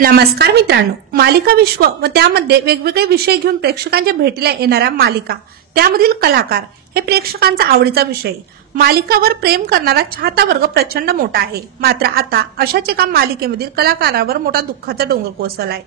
नमस्कार मित्रांनो, मालिका विश्व व त्यामध्ये वेगवेगळे विषय घेऊन प्रेक्षकांच्या भेटीला येणाऱ्या मालिका, त्यामधील कलाकार हे प्रेक्षकांचा आवडीचा विषय। मालिकावर प्रेम करणारा चाहता वर्ग प्रचंड मोठा आहे। मात्र आता अशाच एका मालिकेमधील कलाकारावर मोठा दुःखाचा डोंगर कोसळलाय।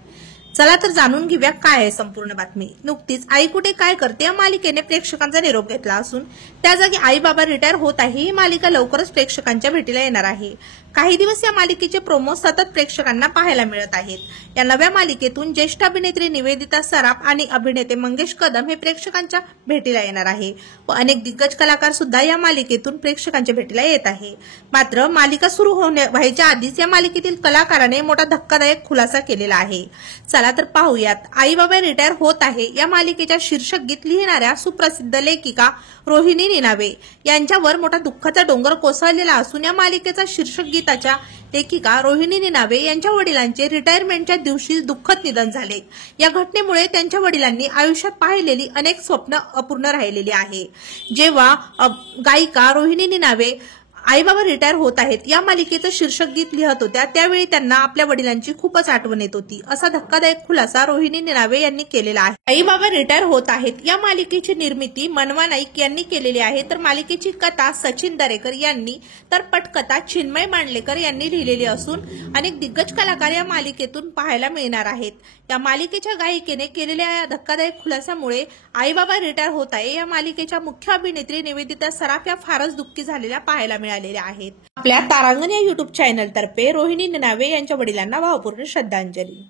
चला तर जाणून घेऊया काय आहे संपूर्ण बातमी। नुकतीच आई कुठे काय करते या मालिकेने प्रेक्षकांचा निरोप घेतला असून त्या जागी आई बाबा रिटायर होत आहे ही मालिका लवकरच प्रेक्षकांच्या भेटीला येणार आहे। काही दिवस या मालिकेचे प्रोमो सतत प्रेक्षकांना पाहायला मिळत आहेत। या नव्या मालिकेतून ज्येष्ठ अभिनेत्री निवेदिता सराफ आणि अभिनेते मंगेश कदम हे प्रेक्षकांच्या भेटीला येणार आहे व अनेक दिग्गज कलाकार सुद्धा या मालिकेतून प्रेक्षकांच्या भेटीला येत आहे। मात्र मालिका सुरू व्हायच्या आधीच या मालिकेतील कलाकाराने मोठा धक्कादायक खुलासा केलेला आहे। चला तर पाहूयात। आई बाबा रिटायर होत आहे या मालिकेच्या शीर्षक गीत लिहिणाऱ्या सुप्रसिद्ध लेखिका रोहिणी निनावे यांच्यावर मोठा दुःखाचा डोंगर कोसळलेला असून या मालिकेचा शीर्षक गीताच्या लेखिका रोहिणी निनावे यांच्या वडिलांचे रिटायरमेंटच्या दिवशी दुःखद निधन झाले। या घटनेमुळे त्यांच्या वडिलांनी आयुष्यात पाहिलेली अनेक स्वप्न अपूर्ण राहिलेली आहे। जेव्हा गायिका रोहिणी निनावे आई बाबा रिटायर होत आहेत या मालिकेचं शीर्षक गीत लिहत होत्या त्यावेळी त्यांना आपल्या वडिलांची खूपच आठवण येत होती, असा धक्कादायक खुलासा रोहिणी निनावे यांनी केलेला आहे। आई बाबा रिटायर होत आहेत या मालिकेची निर्मिती मनवा नाईक यांनी केलेली आहे, तर मालिकेची कथा सचिन दरेकर यांनी तर पटकथा चिन्मय मांडलेकर यांनी लिहिलेली असून अनेक दिग्गज कलाकार या मालिकेतून पाहायला मिळणार आहेत। या मालिकेच्या गायिकेने केलेल्या या धक्कादायक खुलासामुळे आई बाबा रिटायर होत आहे या मालिकेच्या मुख्य अभिनेत्री निवेदिता सराफ या फारच दुःखी झालेल्या पाहायला मिळालेल्या आहेत। आपल्या तारांगण या युट्यूब चॅनल तर्फे रोहिणी निनावे यांच्या वडिलांना भावपूर्ण श्रद्धांजली।